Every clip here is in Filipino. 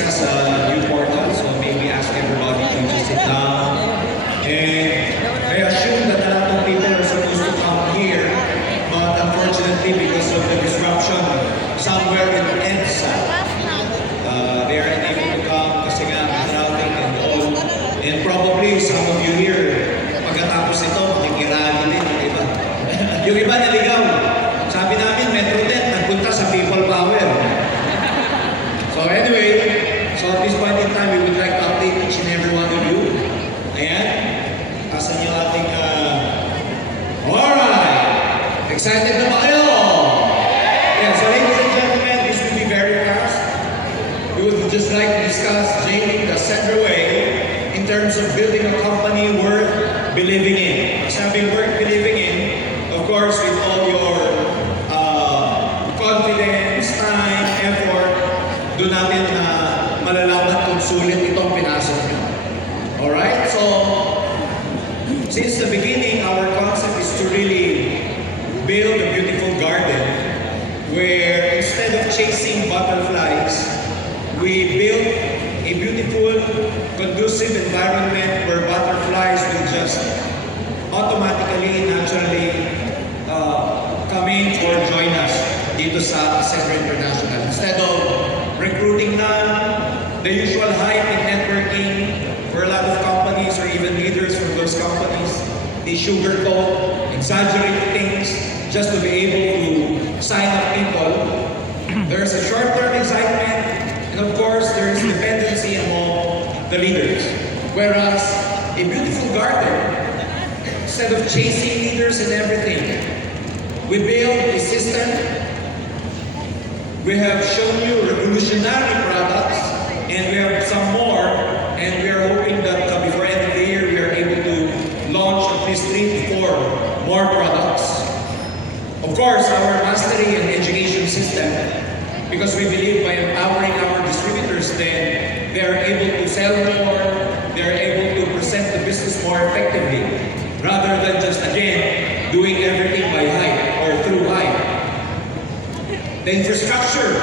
discuss a new portal, so maybe ask everybody to just sit down. And I assume that a lot of people are supposed to come here, but unfortunately, because of the disruption somewhere in EDSA, they are unable to come kasi nga may traffic and all. And probably some of you here, pagkatapos ito, makikirali din yung iba. Yung iba naligaw. Sabi namin, Metronet, nagpunta sa People Power. So anyway, so at this point in time, we would like to update each and every one of you. Ayan. Asan yung ating, alright! Excited na ba kayo? Yeah, so ladies and gentlemen, this will be very fast. We would just like to discuss Jamie the Sandra way in terms of building a company worth believing in. Sabing worth believing in, of course, with all your confidence, time, effort, doon natin na malalaman kung sulit itong pinasok nyo. Alright? So, since the beginning, our concept is to really build a beautiful garden where instead of chasing butterflies, we build a beautiful, conducive environment where butterflies will just automatically, naturally come in or join us dito sa Centro International. Instead of recruiting the usual hype in networking for a lot of companies or even leaders from those companies, they sugarcoat, exaggerate things just to be able to sign up people. There's a short-term excitement, and of course, there's dependency among the leaders. Whereas a beautiful garden, instead of chasing leaders and everything, we build a system. We have shown you revolutionary products, and we have some more, and we are hoping that before end of the year, we are able to launch at least 3 to 4 more products. Of course, our mastery and education system, because we believe by empowering our distributors, then they are able to sell more, they are able to present the business more effectively, rather than just, again, doing everything by hype or through hype. The infrastructure,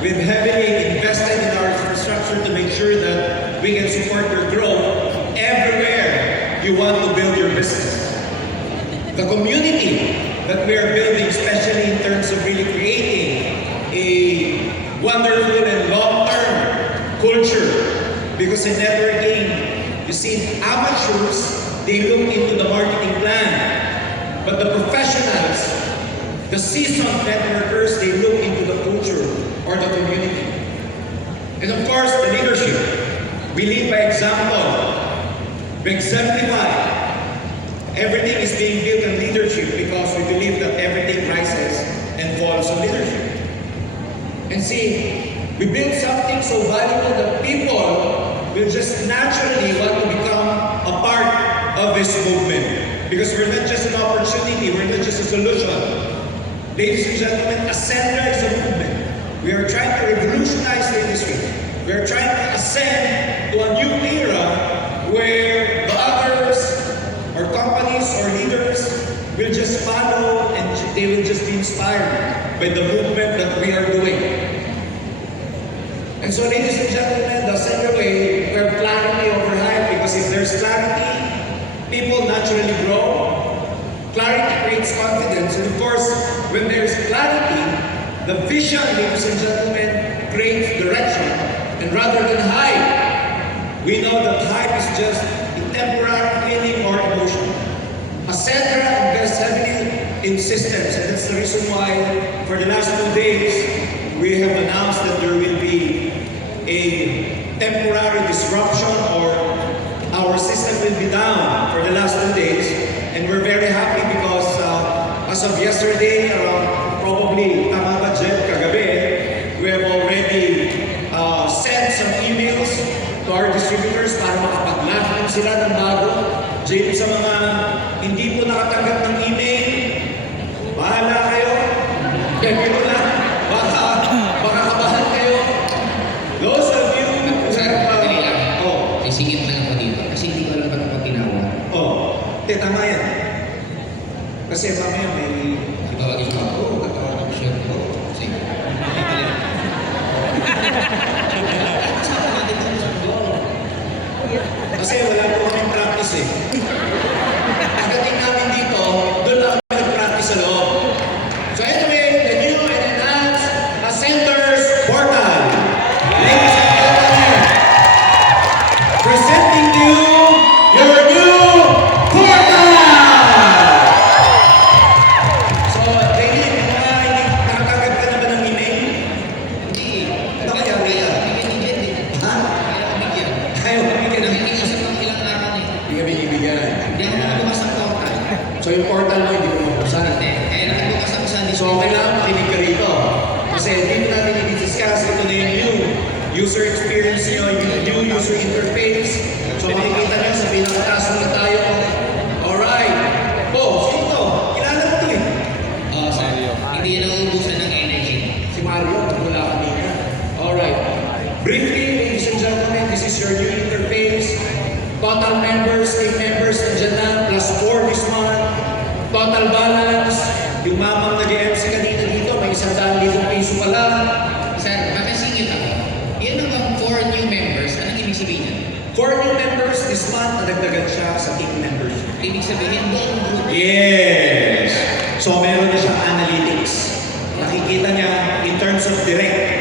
we've heavily invested in our infrastructure to make sure that we can support your growth everywhere you want to build your business. The community that we are building, especially in terms of really creating a wonderful and long-term culture. Because in networking, you see amateurs, they look into the marketing plan. But the professionals, the seasoned networkers, they look into the culture or the community. And of course, the leadership. We lead by example. We exemplify. Everything is being built on leadership because we believe that everything rises and falls on leadership. And see, we build something so valuable that people will just naturally want to become a part of this movement. Because we're not just an opportunity, we're not just a solution. Ladies and gentlemen, Ascender is a movement. We are trying to revolutionize the industry. We are trying to ascend to a new era where the others, or companies, or leaders will just follow and they will just be inspired by the movement that we are doing. And so, ladies and gentlemen, the Ascender way, we have clarity over hype, because if there's clarity, people naturally grow. Clarity creates confidence. And of course, when there's clarity, the vision, ladies and gentlemen, creates direction. And rather than hype, we know that hype is just a temporary feeling or emotion. Ascender invests heavily in systems, and that's the reason why for the last 2 days, we have announced that there will be a temporary disruption, or our system will be down for the last 2 days. And we're very happy because as of yesterday, probably, tama ba, Jeff, kagabi, we have already sent some emails to our distributors para makapag-launch sila ng bago. Jeff, sa mga hindi po nakatanggap ng email, bahala kayo. Kaya ko lang, baka kabahan kayo. Those of you who Sisingit lang ako dito. Kasi hindi ko alam ba't ako tinawag. Tama yan. Kasi mamaya may... Tawagin ko ako. Tatawagin ko siya. Sige. user experience nyo, yung new user interface. So makikita nyo sa pinakataas na tayo. Alright. Po, sino to? Kilala mo to eh. Sir, hindi yan nauubusan ng energy. Si Mario, wala kanina. Alright. Briefly, ladies and gentlemen, this is your new interface. Total members, team members, nandiyan na, plus 4 this month. Total balance. Yung mamang nag-MC kanina dito, may 100,000 piso pala. Sir, makasingit ako. Yan naman 4 new members. Anong ibig sabihin yan? 4 new members this month, nadagdagan siya sa team members. Ibig sabihin, buong group. Yes! So meron na siyang analytics. Nakikita niya in terms of direct.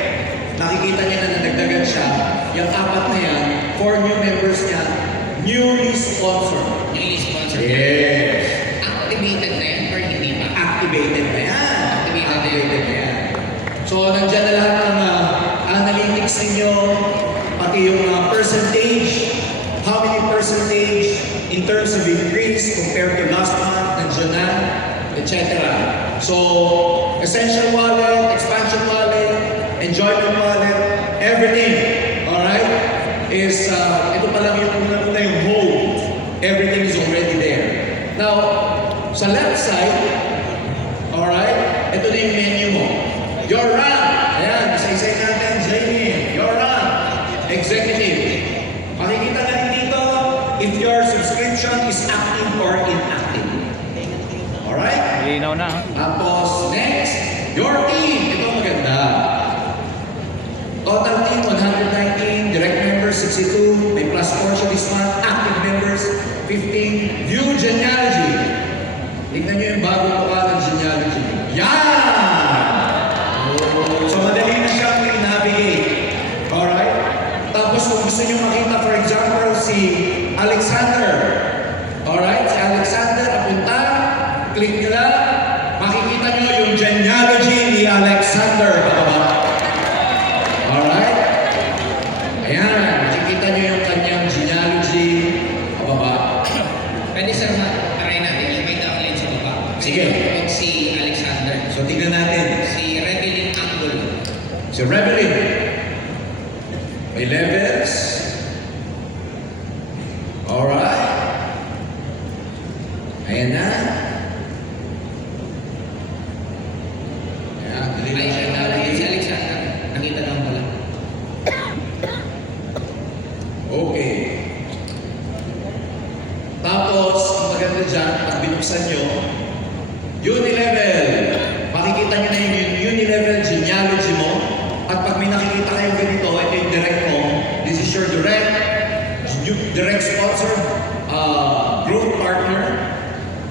Nakikita niya na nadagdagan siya. Yung 4 na yan, 4 new members niya, newly sponsored. Newly sponsored. Yes! Activated na yan or hindi pa? Activated na yan. Activated na yan. So nandiyan na lahat ng analytics ninyo, pati yung percentage, how many percentage in terms of increase compared to last month, nandiyan na, etc. So, Essential Wallet, Expansion Wallet, Enjoyment Wallet, everything, alright, is, ito pa lang yung una yung whole. Everything is already there. Now, sa left side, alright, ito na yung menu mo. Your rank, ayan, isa-isay natin, Jamie, your rank, executive. Makikita natin dito if your subscription is active or inactive. Alright? Linaw na. Tapos, next, your team. Ito maganda. Total team, 119. Direct members, 62. May plus 4 siya this month. Active members, 15. View genealogy. Tignan nyo yung bagong mukha ng genealogy. Yan! So, madali na siyang i-navigate. Alright? Tapos, kung gusto nyo makita, for example, si Alexander. Alright? Si Alexander, apunta. Click nyo lang. Makikita nyo yung genealogy ni Alexander. Pababa. Alright? Ayan. Makikita nyo yung kanyang genealogy. Pababa. Pwede sir, try natin yung may download sa baba. Sige. Pag si Alexander. So, tignan natin. Si Rebelin Angulo. Si Rebelin. May levels. Alright. Ayan na. Ayan, dali Ay, na siya si natin. Alexander. Nakita lang pala. Okay. Tapos, ang maganda dyan, pag binuksan nyo, Unilevel. Makikita nyo na yung Unilevel genealogy mo. At pag may nakikita kayong ganito, ito yung direct mo. This is your direct sponsor, group partner.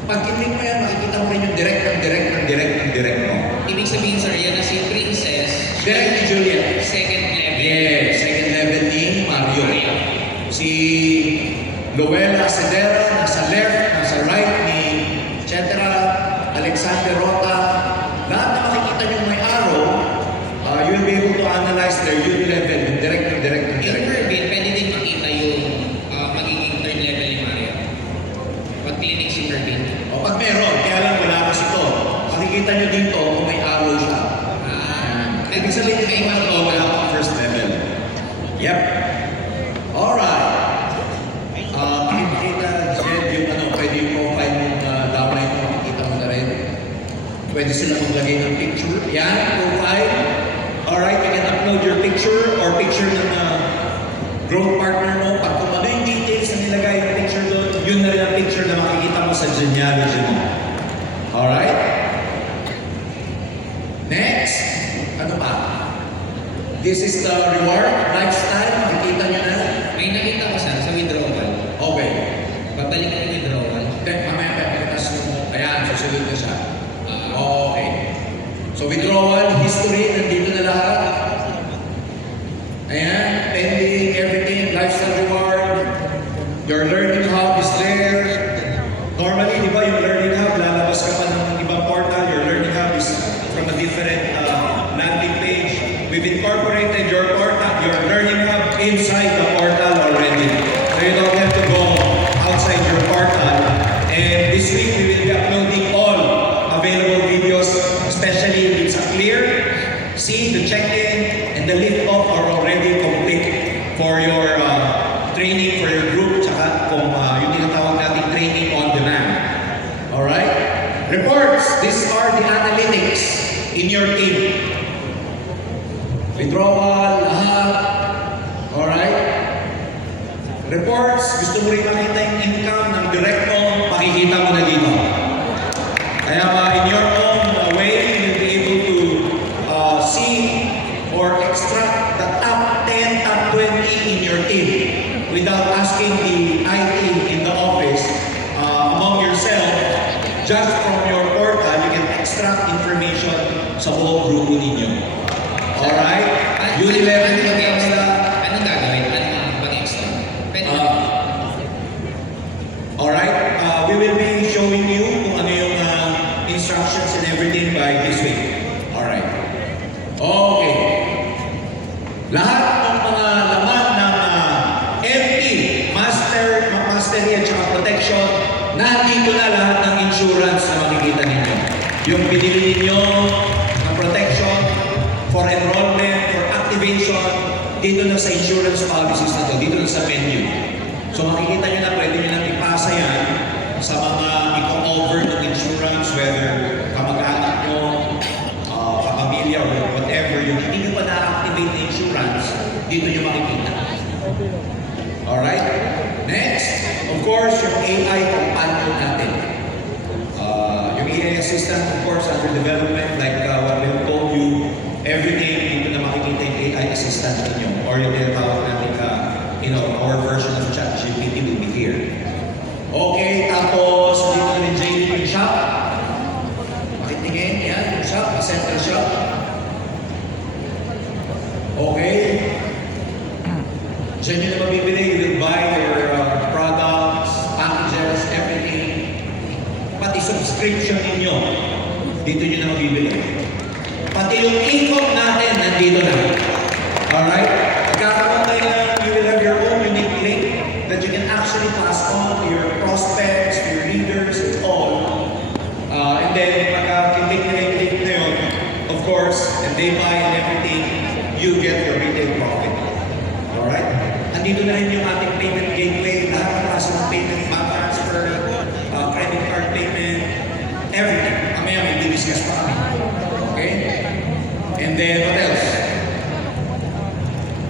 Pag kinlik mo yan, makikita mo rin yung direct mo. Ibig sabihin sir, yan na si Princess. Direct ni Juliet. Second level. Yes, second level ni Mario. Si Luella Cedera, nasa left, nasa right ni etc. Alexander Rota. Lahat na makikita nyo may arrow, you will be able to analyze their Unilevel, yung direct. In Mervin, pwede din makita yung magiging third level ni Mario. Pag clinic si Mervin. O pag meron, kaya lang wala kasi ito. Makikita nyo dito kung may arrow siya. Ibig sabihin may arrow, wala pang first level. Yep. Alright. Makikita, Jed, yung pwede yung profile ng downline mo, makikita mo na rin. Pwede sila maglagay ng picture. Yan, profile. Alright, you can upload your picture or picture ng growth partner mo. Pag kung ano yung details na nilagay yung picture doon, yun na rin ang picture na makikita mo sa genealogy mo. Alright? Next, ano pa? This is the reward, lifestyle, makikita nyo na. May nakita ko sir, sa withdrawal. Okay. Babalik ko yung withdrawal. Mamaya papitas mo. Ayan, susunod na siya. Okay. So withdrawal, history, nandito na lahat. Ayan, pending, everything, lifestyle reward. Your learning hub is there. Normally, di ba yung learning hub, lalabas ka pa ng ibang portal. Your learning hub is from a different landing page. We've incorporated your portal, your learning hub inside the portal already. So you don't have to go outside your portal. And this week, we will be uploading all available videos, especially if it's a clear. See, the check-in and the lift-off are already complete. your team. Withdrawal, lahat. Alright? Reports, gusto mo rin makita yung income ng direkto, makikita mo na dito. Kaya in your own way, you'll be able to see or extract the top 10, top 20 in your team without asking the IT in the office among yourself. Just from your portal, you can extract information sa buong grupo ninyo. Alright? Unilever Anong din sila. Anong gagawin? Anong pag-extra? Pwede Alright? We will be showing you kung ano yung instructions and everything by this week. Alright. Okay. Lahat ng mga laman ng MP, mastery at saka protection, nandito na lahat ng insurance na makikita ninyo. Yung binili ninyo ng protection for enrollment, for activation, dito na sa insurance policies na to, dito na sa menu. So makikita nyo na pwede nyo nang ipasa yan sa mga i-cover ng insurance, whether kamag-anak nyo, kapamilya, or whatever, yung hindi nyo pa na-activate na insurance, dito nyo makikita. Alright? Next, of course, yung AI companion natin. Yung AI assistant, of course, under development, like what we have told you, everything dito na makikita yung AI assistant ninyo, or yung tinatawag natin our version of ChatGPT will be here. Okay, tapos dito na rin JD yung shop. Makitingin, yan, yung shop, central shop. Okay. Diyan nyo na mabibili, you will buy your products, packages, everything. Pati subscription ninyo, dito nyo na mabibili. Pati yung income natin, nandito na. Alright? Magkakaroon tayo na, you will have your own unique link that you can actually pass on to your prospects, to your leaders, and all. And then, pagka-click na yung link na yun, of course, and they buy and everything, you get your retail profit. Alright? Andito na rin yung ating payment gateway, lahat ng klase ng payment, bank transfer, credit card payment, everything. Mamaya may discuss pa kami. Okay? And then, what else?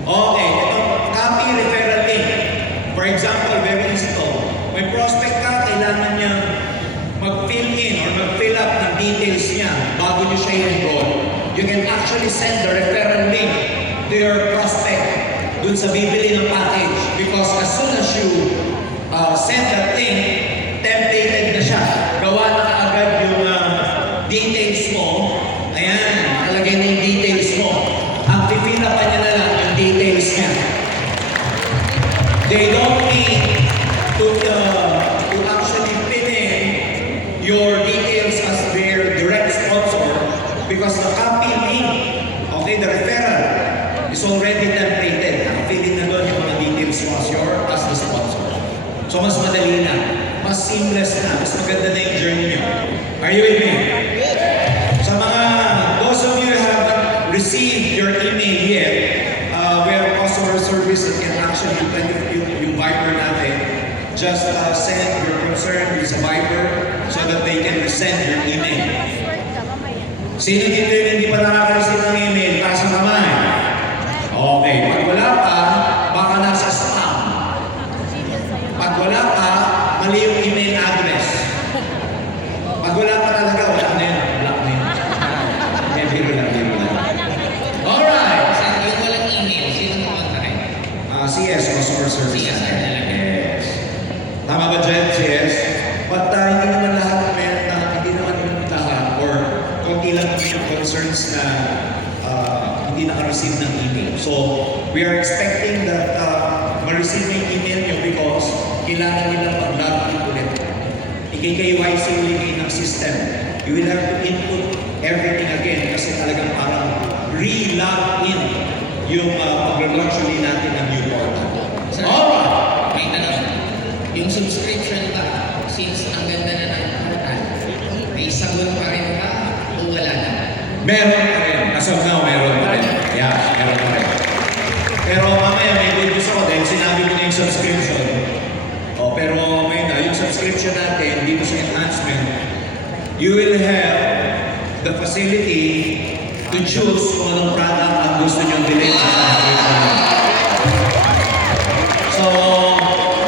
Okay, ito, copy referral link. For example, very easy to. May prospect ka, kailangan niya mag-fill in or mag-fill up ng details niya bago niyo siya i-enroll. You can actually send the referral link to your prospect dun sa bibili ng package, because as soon as you send that link, templated na siya. Gawa na agad yung details mo. Ayan, talagay na yung details mo. Ang pipila pa niya na lang yung details niya. They don't need to actually fill in your details as their direct sponsor, because the copy link, okay, the referral, is already templated. Fill in na doon yung mga details mo as the sponsor. So mas madali na, mas seamless na, mas maganda na yung journey nyo. Are you with me? Sa mga, those of you who haven't received your email yet, we have customer service that can actually yung Viber natin. Just send your concern sa Viber so that they can send your email. Sino dito yung hindi pa nakaka-receive ng email? Taas ang kamay. Okay, pag wala pa, baka nasa spam. Pag wala pa, mali yung email address. Pag wala pa talaga, wala na yun. Wala na yun. Okay, biro lang. Alright. Yung walang email, sino kumontahin? CS, customer service. CS na lang. Yes. Tama ba dyan, CS? But hindi naman lahat hindi naman lahat, or konti lang naman yung concerns na hindi naka-receive ng email. So, we are expecting that ma-receive yung email nyo because kailangan nilang mag-login ulit. I-KYC ulit ng system. You will have to input everything again kasi talagang parang re-log in yung pag-launch ulit natin ng new portal. Sir, Alright! may tanong. Yung subscription ba, since ang ganda na ng portal, may sagot pa rin ba o wala na? Meron pa rin. As of now, meron pa rin. Yeah, meron pa rin. Pero mamaya may videos ako dahil sinabi ko na yung subscription. Pero may na, yung subscription natin dito sa enhancement, you will have the facility to choose kung anong product ang gusto nyo bilhin sa celebrate namin. So,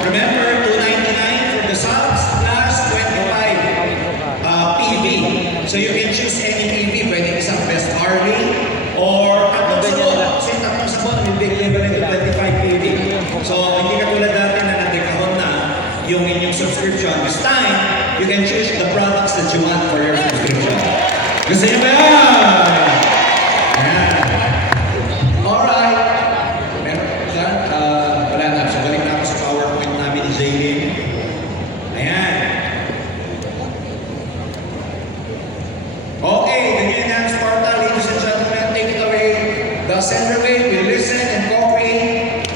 remember, $2.99 for the subs plus 25 PV. So you can choose any PV, pwede isang Best Harley or tatlong sabon. Kasi tatlong sabon, will be equivalent to 25 PV. So, hindi katulad dati na nandikahon na yung inyong subscription. This time, you can choose the products that you want for your subscription. Gusto nyo ba yan? Ayan. Alright. Meron dyan? Wala na. So, balik na ako sa PowerPoint namin ni Jaylin. Ayan. Okay, the new enhanced portal, ladies and gentlemen, take it away. The center way, we listen and cooperate.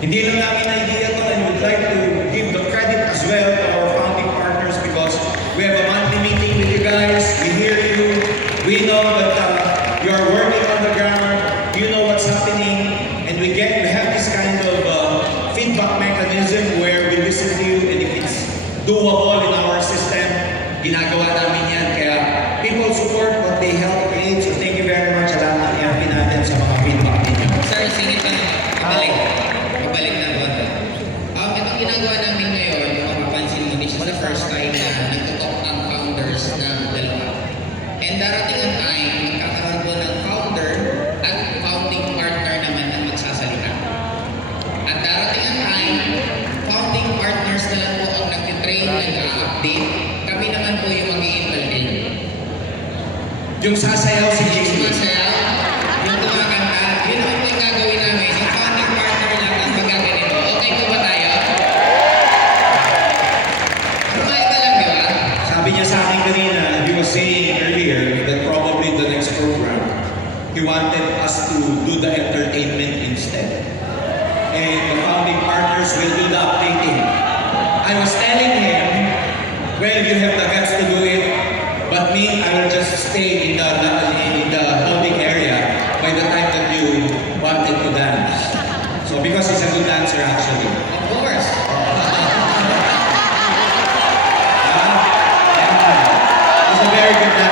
Hindi lang namin idea to, and we'd like to give the credit as well to our founding partners because we have a monthly meeting with you guys. We hear you. We know that you are working on the ground. You know what's happening, and we have this kind of feedback mechanism where we listen to you, and if it's doable in our system, ginagawa namin yan. Kaya people support what they help create. So thank you very much. Salamat yan natin sa mga feedback ninyo. Sir, singit pa na. Pabalik na ba? Itong ginagawa namin ngayon, kung mapapansin mo, this is the first time na nagtutok ang founders na dalawa. And darating ang time, magkakaroon po ng founder at founding partner naman ang magsasalita. At darating ang time, founding partners na lang po ang nag-train, nag-update. Kami naman po yung mag-i-entertain. Yung sasayaw si Yung Jason. sumasayaw, yung kumakanta, yun ang yung gagawin namin. Yung founding partner lang ang magaganito. Okay po ba tayo? Kumain ka lang, di ba? Sabi niya sa akin kanina, he was saying earlier that probably the next program, he wanted us to do the entertainment instead. And the founding partners will do the updating. I was telling him, well, you have the guts to do it, but me, I will just stay in the holding area by the time that you wanted to dance. So because he's a good dancer actually. Of course. He's a very good dancer.